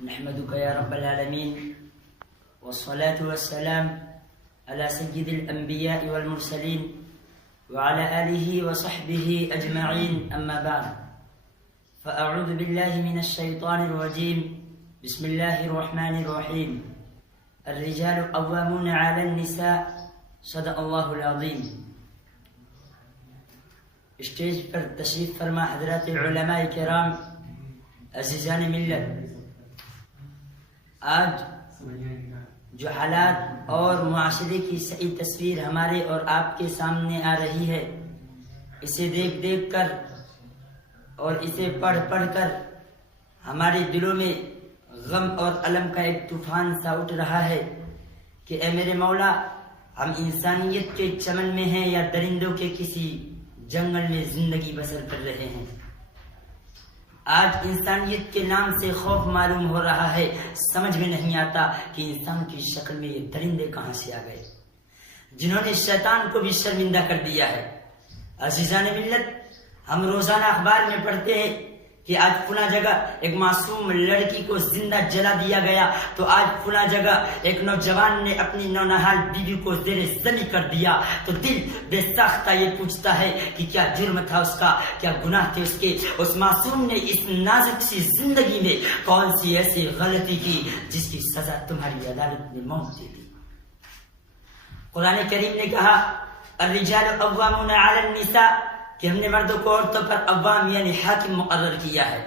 نحمدك يا رب العالمين والصلاة والسلام على سيد الأنبياء والمرسلين وعلى آله وصحبه أجمعين أما بعد فأعوذ بالله من الشيطان الرجيم بسم الله الرحمن الرحيم الرجال قوامون على النساء صدق الله العظيم. اسٹیج پر تشریف فرما حضرات علماء کرام، عزیزان ملت، آج جو حالات اور معاشرے کی صحیح تصویر ہمارے اور آپ کے سامنے آ رہی ہے، اسے دیکھ دیکھ کر اور اسے پڑھ پڑھ کر ہمارے دلوں میں غم اور الم کا ایک طوفان سا اٹھ رہا ہے کہ اے میرے مولا، ہم انسانیت کے چمن میں ہیں یا درندوں کے کسی جنگل میں زندگی بسر کر رہے ہیں. آج انسانیت کے نام سے خوف معلوم ہو رہا ہے، سمجھ میں نہیں آتا کہ انسان کی شکل میں یہ درندے کہاں سے آ گئے جنہوں نے شیطان کو بھی شرمندہ کر دیا ہے. عزیزان ملت، ہم روزانہ اخبار میں پڑھتے ہیں کہ آج فلاں جگہ ایک معصوم لڑکی کو زندہ جلا دیا گیا، تو آج فلاں جگہ ایک نوجوان نے اپنی نونہال بیوی کو زیر زمین کر دیا. تو دل بے ساختہ یہ پوچھتا ہے کہ کیا جرم تھا اس کا، کیا گناہ تھے اس کے. اس معصوم نے اس نازک سی زندگی میں کون سی ایسی غلطی کی جس کی سزا تمہاری عدالت نے موت دے دی. قرآن کریم نے کہا الرجال قوامون علی النساء کہ ہم نے مردوں کو عورتوں پر قوام یعنی حاکم مقرر کیا ہے.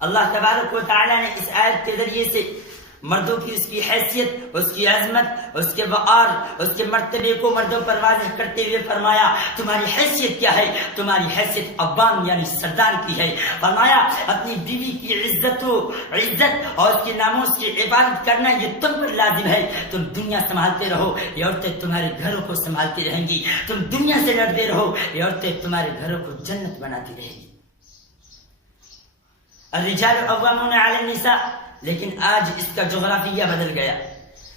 اللہ تبارک و تعالی نے اس آیت کے ذریعے سے مردوں کی اس کی حیثیت، اس کی عظمت، اس کے وقار، اس کے مرتبے کو مردوں پر واضح کرتے ہوئے فرمایا تمہاری حیثیت کیا ہے؟ تمہاری حیثیت قوام یعنی سردار کی ہے. فرمایا اپنی بیوی کی عزت اور اس کے ناموس کی عبادت کرنا یہ تم پر لازم ہے. تم دنیا سنبھالتے رہو، یہ عورتیں تمہارے گھروں کو سنبھالتی رہیں گی. تم دنیا سے لڑتے رہو، یہ عورتیں تمہارے گھروں کو جنت بناتی رہیں گی. الرجال قوامون علی النساء، لیکن آج اس کا جغرافیہ بدل گیا.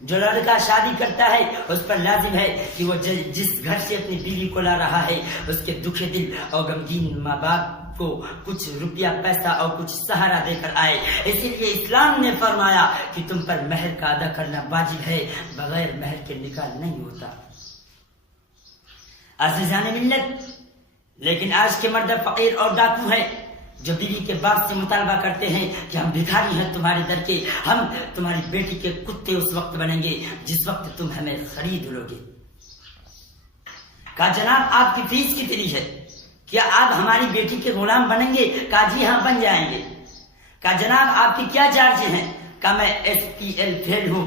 جو لڑکا شادی کرتا ہے اس پر لازم ہے کہ وہ جس گھر سے اپنی بیوی کو لا رہا ہے اس کے دکھے دل اور غمگین ماں باپ کو کچھ روپیہ پیسہ اور کچھ سہارا دے کر آئے. اسی لیے اسلام نے فرمایا کہ تم پر مہر کا ادا کرنا واجب ہے، بغیر مہر کے نکاح نہیں ہوتا. عزیزان ملت، لیکن آج کے مرد فقیر اور ڈاکو ہیں جو بیوی کے باپ سے مطالبہ کرتے ہیں کہ ہم بھکاری ہیں تمہارے در کے، ہم تمہاری بیٹی کے کتے اس وقت بنیں گے جس وقت تم ہمیں خرید لو گے. کہا جناب آپ کی فیس کتنی ہے؟ کیا آپ ہماری بیٹی کے غلام بنیں گے؟ کہا جی ہاں بن جائیں گے. کہا جناب آپ کی کیا چارج ہیں؟ کہا میں SPL فیل ہوں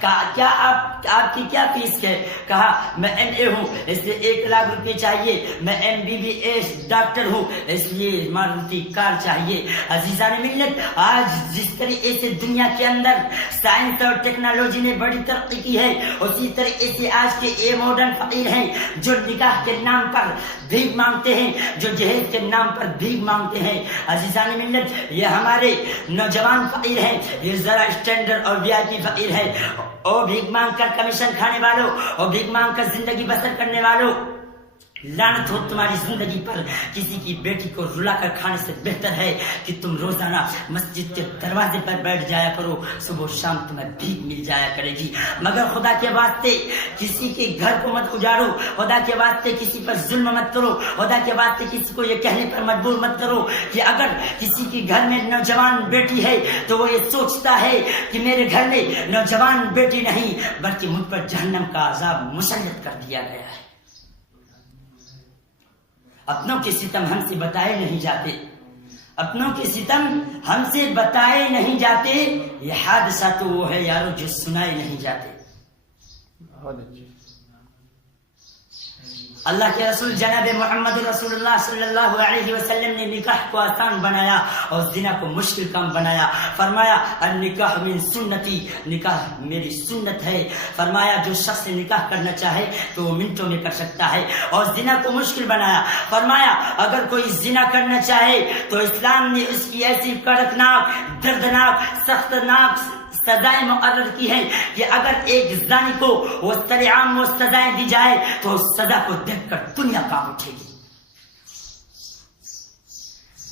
کہا کیا آپ کی کیا فیس ہے؟ کہا میں MA ہوں اس لیے 1 لاکھ روپے چاہیے. میں MBBS ڈاکٹر ہوں اس لیے ماروتی کار چاہیے. عزیزان ملت، آج جس طریقے سے دنیا کے اندر سائنس اور ٹیکنالوجی نے بڑی ترقی کی ہے، اسی طریقے سے آج کے یہ ماڈرن فقیر ہیں جو نکاح کے نام پر بھیک مانگتے ہیں، جو جہیز کے نام پر بھیک مانگتے ہیں. عزیزان ملت، یہ ہمارے نوجوان فقیر ہیں، یہ ذرا اسٹینڈرڈ اور VIP فقیر ہے. اور بھیک مانگ کر کمیشن کھانے والوں اور بھیک مانگ کر زندگی بسر کرنے والوں، لعنت ہو تمہاری زندگی پر. کسی کی بیٹی کو رلا کر کھانے سے بہتر ہے کہ تم روزانہ مسجد کے دروازے پر بیٹھ جایا کرو، صبح و شام تمہیں بھیک مل جایا کرے گی. مگر خدا کے واسطے کسی کے گھر کو مت اجاڑو، خدا کے واسطے کسی پر ظلم مت کرو، خدا کے واسطے کسی کو یہ کہنے پر مجبور مت کرو کہ اگر کسی کے گھر میں نوجوان بیٹی ہے تو وہ یہ سوچتا ہے کہ میرے گھر میں نوجوان بیٹی نہیں بلکہ مجھ پر جہنم کا عذاب مسلط کر دیا گیا ہے. اپنوں کے ستم ہم سے بتائے نہیں جاتے، اپنوں کے ستم ہم سے بتائے نہیں جاتے. یہ حادثہ تو وہ ہے یارو جو سنائے نہیں جاتے. اللہ کے رسول جناب محمد رسول اللہ صلی اللہ علیہ وسلم نے نکاح کو آسان بنایا اور زنا کو مشکل کام بنایا. فرمایا النکاح من سنتی، نکاح میری سنت ہے. فرمایا جو شخص نکاح کرنا چاہے تو وہ منٹوں میں کر سکتا ہے، اور زنا کو مشکل بنایا. فرمایا اگر کوئی زنا کرنا چاہے تو اسلام نے اس کی ایسی کڑکناک، دردناک، سختناک سزائیں مقرر کی ہیں کہ اگر ایک زانی کو وہ سرعام وہ سزائیں دی جائے تو اس سزا کو دیکھ کر دنیا کانپ اٹھے گی.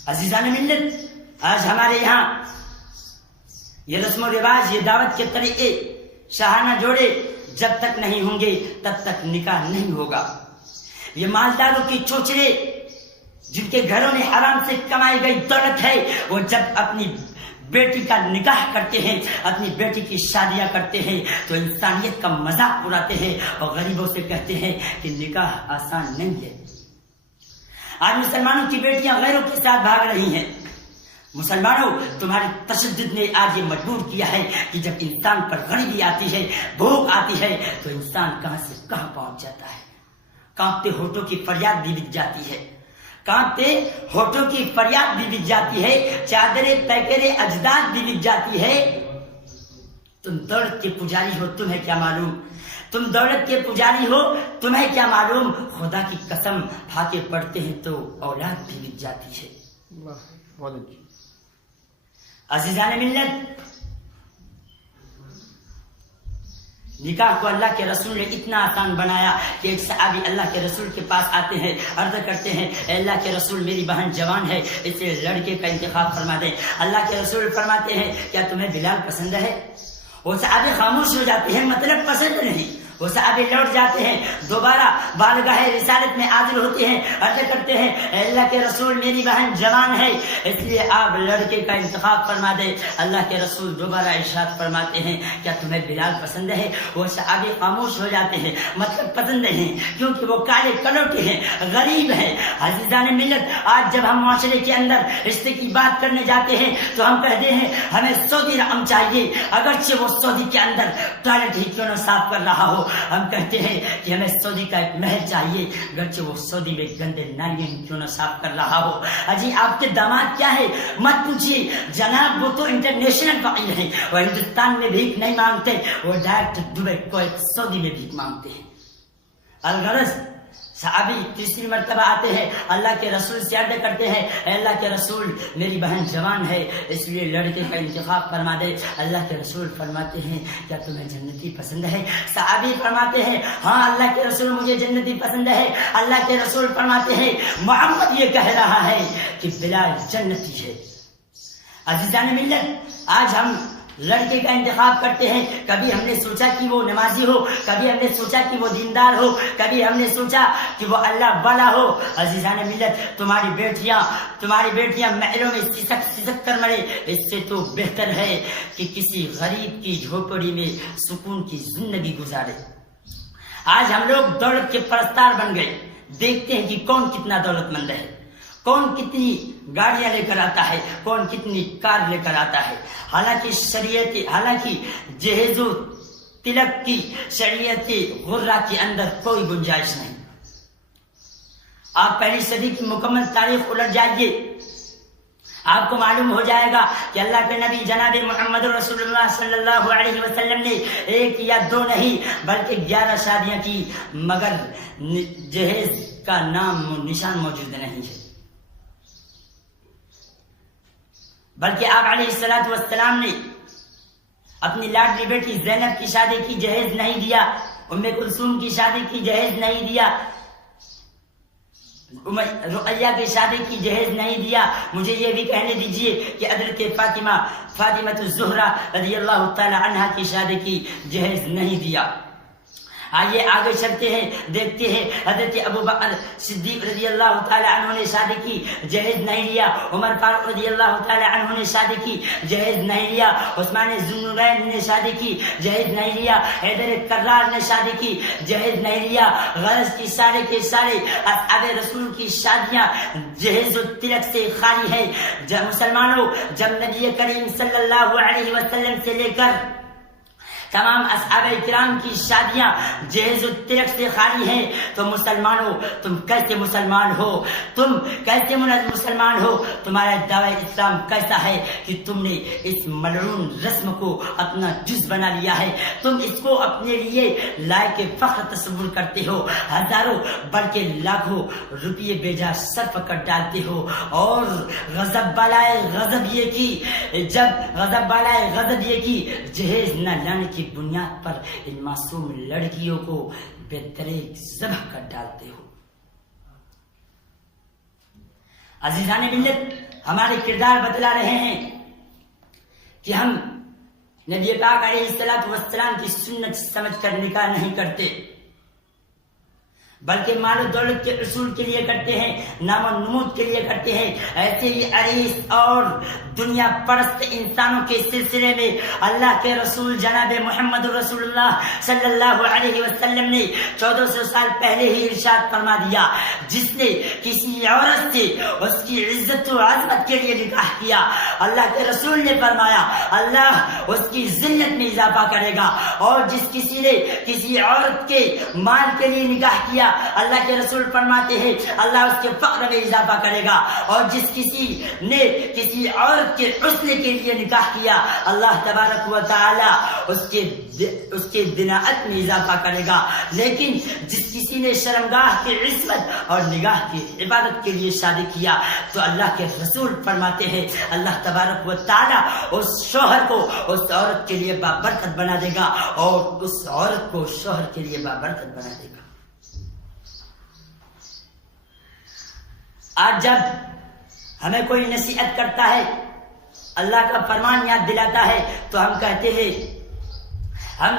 عزیزان ملت، آج ہمارے یہاں یہ رسم و رواج، یہ دعوت کے طریقے، شاہانہ جوڑے جب تک نہیں ہوں گے تب تک نکاح نہیں ہوگا. یہ مالداروں کی چوچلے جن کے گھروں میں حرام سے کمائی گئی دولت ہے، وہ جب اپنی بیٹی کا نکاح کرتے ہیں، اپنی بیٹی کی شادیاں کرتے ہیں تو انسانیت کا مذاق اڑاتے ہیں اور غریبوں سے کہتے ہیں کہ نکاح آسان نہیں ہے. آج مسلمانوں کی بیٹیاں غیروں کے ساتھ بھاگ رہی ہیں. مسلمانوں، تمہاری تشدد نے آج یہ مجبور کیا ہے کہ جب انسان پر غریبی آتی ہے، بھوک آتی ہے، تو انسان کہاں سے کہاں پہنچ جاتا ہے. کانپتے ہونٹوں کی فریاد بھی بک جاتی ہے، کانپتے ہونٹوں کی فریاد بھی بک جاتی ہے، چادریں پیکرے اجداد بھی بک جاتی ہے. تم دولت کے پجاری ہو، تمہیں کیا معلوم؟ تم دولت کے پجاری ہو، تمہیں کیا معلوم؟ خدا کی قسم، پھاکے پڑتے ہیں تو اولاد بھی بک جاتی ہے. عزیزان ملت، نکاح کو اللہ کے رسول نے اتنا آسان بنایا کہ ایک صحابی اللہ کے رسول کے پاس آتے ہیں، عرض کرتے ہیں اے اللہ کے رسول، میری بہن جوان ہے، اسے لڑکے کا انتخاب فرما دیں. اللہ کے رسول فرماتے ہیں کیا تمہیں بلال پسند ہے؟ وہ صحابی خاموش ہو جاتے ہیں، مطلب پسند نہیں. وہ صحابی لوٹ جاتے ہیں، دوبارہ بارگاہ رسالت میں حاضر ہوتے ہیں، عرض کرتے ہیں اے اللہ کے رسول، میری بہن جوان ہے، اس لیے آپ لڑکے کا انتخاب فرما دیں. اللہ کے رسول دوبارہ ارشاد فرماتے ہیں کیا تمہیں بلال پسند ہے؟ وہ صحابی خاموش ہو جاتے ہیں، مطلب پسند نہیں، کیونکہ وہ کالے کلوٹے ہیں، غریب ہیں. عزیزان ملت، آج جب ہم معاشرے کے اندر رشتے کی بات کرنے جاتے ہیں تو ہم کہتے ہیں ہمیں سعودی رقم چاہیے، اگرچہ وہ سعودی کے اندر ٹوائلٹ ہی کیوں نہ صاف کر رہا ہو. ہم کہتے ہیں کہ ہمیں سعودی کا ایک محل چاہیے، اگرچہ وہ سعودی میں گندے نالیاں کیوں نہ صاف کر رہا ہو. اجی آپ کے داماد کیا ہے مت پوچھیے جناب، وہ تو انٹرنیشنل فقیر ہیں، وہ ہندوستان میں بھیک نہیں مانگتے، وہ ڈائریکٹ دبئی کویت سعودی میں بھیک مانگتے ہیں. الغرض صحابی تیسری مرتبہ آتے ہیں، اللہ کے رسول سے عرض کرتے ہیں اے اللہ کے رسول، میری بہن جوان ہے، اس لیے لڑکے کا انتخاب فرما دے. اللہ کے رسول فرماتے ہیں کیا تمہیں جنتی پسند ہے؟ صحابی فرماتے ہیں ہاں اللہ کے رسول، مجھے جنتی پسند ہے. اللہ کے رسول فرماتے ہیں محمد یہ کہہ رہا ہے کہ بلال جنتی ہے. عزیزان ملت، آج ہم لڑکے کا انتخاب کرتے ہیں، کبھی ہم نے سوچا کہ وہ نمازی ہو، کبھی ہم نے سوچا کہ وہ دیندار ہو، کبھی ہم نے سوچا کہ وہ اللہ والا ہو. عزیزان ملت، تمہاری بیٹیاں محلوں میں سسک کر مرے، اس سے تو بہتر ہے کہ کسی غریب کی جھوپڑی میں سکون کی زندگی گزارے. آج ہم لوگ دولت کے پرستار بن گئے، دیکھتے ہیں کہ کون کتنا دولت مند ہے، کون کتنی گاڑیاں لے کر آتا ہے، کون کتنی کار لے کر آتا ہے. حالانکہ جہیز و تلک کی شریعت غرہ کے اندر کوئی گنجائش نہیں. آپ پہلی صدی کی مکمل تاریخ الٹ جائیے، آپ کو معلوم ہو جائے گا کہ اللہ کے نبی جناب محمد رسول اللہ صلی اللہ علیہ وسلم نے ایک یا دو نہیں بلکہ 11 شادیاں کی، مگر جہیز کا نام نشان موجود نہیں ہے. بلکہ آپ علیہ الصلوۃ والسلام نے اپنی لاڈلی بیٹی زینب کی شادی کی، جہیز نہیں دیا. ام کلثوم کی شادی کی، جہیز نہیں دیا. رقیہ کی شادی کی، جہیز نہیں دیا. مجھے یہ بھی کہنے دیجئے کہ حضرت فاطمہ الزہرا رضی اللہ تعالی عنہا کی شادی کی، جہیز نہیں دیا. آئیے آگے چلتے ہیں، دیکھتے ہیں حضرت ابو بکر صدیق رضی اللہ تعالی عنہ نے شادی کی، جہیز نہیں لیا. عمر فاروق رضی اللہ تعالی عنہ نے شادی کی، جہیز نہیں لیا. عثمان ذوالنورین نے شادی کی، جہیز نہیں لیا. حیدر کرار نے شادی کی، جہیز نہیں لیا. غرض کی سارے کے سارے اصحاب رسول کی شادیاں جہیز و تلک سے خالی ہے. مسلمانوں، جب نبی کریم صلی اللہ علیہ وسلم سے لے کر تمام اصحاب کرام کی شادیاں جہیز و تلک سے خالی ہیں تو مسلمانوں، تم کیسے مسلمان ہو؟ تم کیسے مسلمان ہو؟ تمہارا دعوی اسلام کیسا ہے کہ تم نے اس ملعون رسم کو اپنا جز بنا لیا ہے؟ تم اس کو اپنے لیے لائق فخر تصور کرتے ہو، ہزاروں بلکہ لاکھوں روپیے بیجا صرف کر ڈالتے ہو. اور غضب بالائے غضب یہ کی جہیز نہ لانے کی بنیاد پر ان معصوم لڑکیوں کو بے دریغ ذبح کر ڈالتے ہو. عزیزان ملت، ہمارے کردار بتلا رہے ہیں کہ ہم نبی پاک علیہ الصلوۃ والسلام کی سنت سمجھ کر نکاح نہیں کرتے، بلکہ مال و دولت کے اصول کے لیے کرتے ہیں، نام و نمود کے لیے کرتے ہیں۔ ایسے ہی عریس اور دنیا پرست انسانوں کے سلسلے میں اللہ کے رسول جناب محمد رسول اللہ صلی اللہ علیہ وسلم نے 1400 سال پہلے ہی ارشاد فرما دیا، جس نے کسی عورت سے اس کی عزت و عظمت کے لیے نکاح کیا، اللہ کے رسول نے فرمایا اللہ اس کی ذلت میں اضافہ کرے گا، اور جس کسی نے کسی عورت کے مال کے لیے نکاح کیا، اللہ کے رسول فرماتے ہیں اللہ اس کے فقر میں اضافہ کرے گا، اور جس کسی نے کسی عورت کے حسن کے لیے نکاح کیا، اللہ تبارک و تعالی اس کے دناعت میں اضافہ کرے گا۔ لیکن جس کسی نے شرمگاہ کی عصمت اور نگاہ کی عبادت کے لیے شادی کیا، تو اللہ کے رسول فرماتے ہیں اللہ تبارک و تعالی اس شوہر کو اس عورت کے لیے بابرکت بنا دے گا، اور اس عورت کو شوہر کے لیے بابرکت بنا دے گا۔ آج جب ہمیں کوئی نصیحت کرتا ہے، اللہ کا فرمان یاد دلاتا ہے، تو ہم کہتے ہیں ہم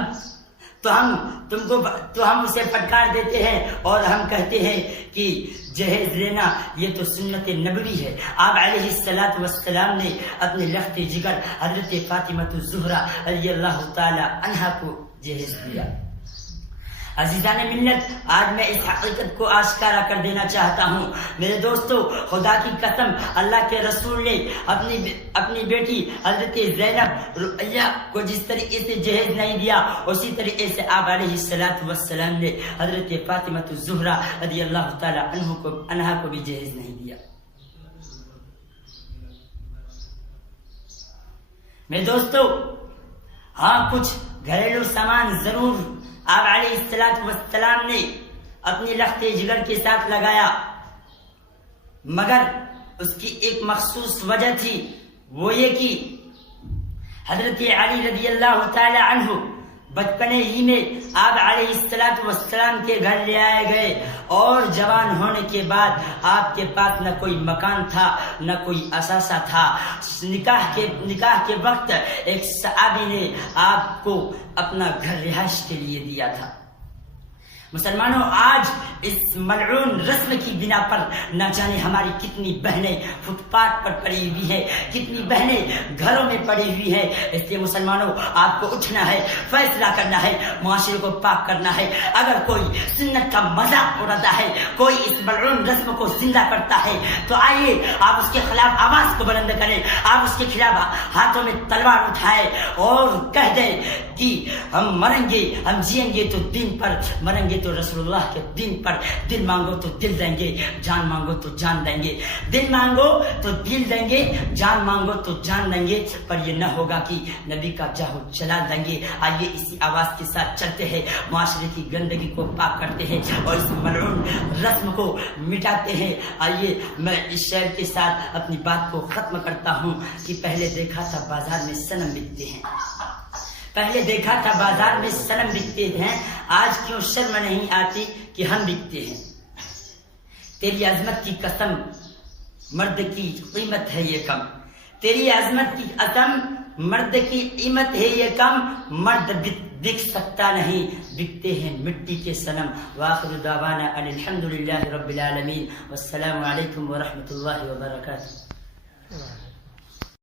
اسے پھٹکار دیتے ہیں، اور ہم کہتے ہیں کہ جہیز لینا یہ تو سنت نبوی ہے۔ آپ علیہ الصلوۃ والسلام نے اپنے لخت جگر حضرت فاطمہ الزہرا رضی اللہ تعالی عنہا کو جہیز دیا۔ عزیزان ملت، آج میں اس حقیقت کو آشکارا کر دینا چاہتا ہوں میرے دوستو، خدا کی قسم اللہ کے رسول نے اپنی بیٹی حضرت زینب رقیہ کو جس طریقے سے جہیز نہیں دیا، اسی طریقے سے آپ علیہ الصلوۃ والسلام نے حضرت فاطمہ الزہرا رضی اللہ تعالی عنہا کو بھی جہیز نہیں دیا۔ میرے دوستو، ہاں کچھ گھریلو سامان ضرور آپ علیہ الصلوۃ والسلام نے اپنی لخت جگر کے ساتھ لگایا، مگر اس کی ایک مخصوص وجہ تھی، وہ یہ کہ حضرت علی رضی اللہ تعالی عنہ بچپنے ہی میں آپ علیہ الصلوۃ والسلام کے گھر لے آئے گئے، اور جوان ہونے کے بعد آپ کے پاس نہ کوئی مکان تھا نہ کوئی اثاثہ تھا۔ نکاح کے وقت ایک صحابی نے آپ کو اپنا گھر رہائش کے لیے دیا تھا۔ مسلمانوں، آج اس ملعون رسم کی بنا پر نہ جانے ہماری کتنی بہنیں فٹ پاتھ پر پڑی ہوئی ہیں، کتنی بہنیں گھروں میں پڑی ہوئی ہیں۔ اس لیے مسلمانوں، آپ کو اٹھنا ہے، فیصلہ کرنا ہے، معاشرے کو پاک کرنا ہے۔ اگر کوئی سنت کا مذاق اڑاتا ہے، کوئی اس ملعون رسم کو زندہ کرتا ہے، تو آئیے آپ اس کے خلاف آواز کو بلند کریں، آپ اس کے خلاف ہاتھوں میں تلوار اٹھائیں اور کہہ دیں کہ ہم مریں گے، ہم جئیں گے تو دین پر مریں گے، تو رسول اللہ کے دین پر۔ دل مانگو تو دل دیں گے، جان مانگو تو جان دیں گے۔ دل مانگو تو دل دیں گے، جان مانگو تو جان دیں گے، پر یہ نہ ہوگا کہ نبی کا جاہو جلا دیں گے۔ آئیے اسی آواز کے ساتھ چلتے ہیں، معاشرے کی گندگی کو پاک کرتے ہیں اور اس ملعون رسم کو مٹاتے ہیں۔ آئیے میں اس شعر کے ساتھ اپنی بات کو ختم کرتا ہوں کہ پہلے دیکھا تھا بازار میں صنم بکتے ہیں، پہلے دیکھا تھا بازار میں صنم بکتے ہیں، آج کیوں شرم نہیں آتی کہ ہم بکتے ہیں۔ تیری عظمت کی قسم مرد کی قیمت ہے یہ کم، تیری عظمت کی قسم مرد کی قیمت ہے یہ کم، مرد بک سکتا نہیں، بکتے ہیں مٹی کے صنم۔ وآخر دعوانا ان الحمد للہ رب العالمین، والسلام علیکم ورحمۃ اللہ وبرکاتہ۔